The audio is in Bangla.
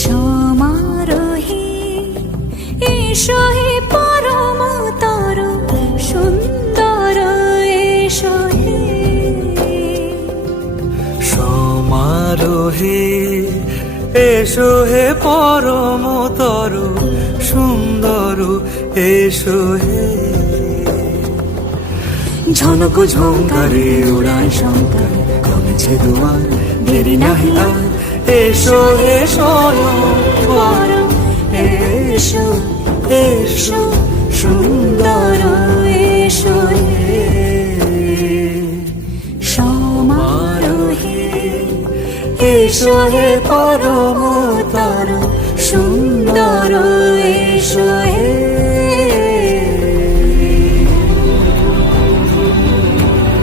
সমারোহে এসো হে পরমতর সুন্দর এসো হে। সমারোহে এসো হে পরমতর সুন্দর এসো হে। ঝনক ঝঙ্কারে উড়ায় শঙ্কার কমেছে দুয়ার দেরি নাহি আর। এসো হে স্বয়ংবর এসো এসো সুন্দর এসো হে। সমারোহে এসো হে পরমতর সুন্দর এসো হে।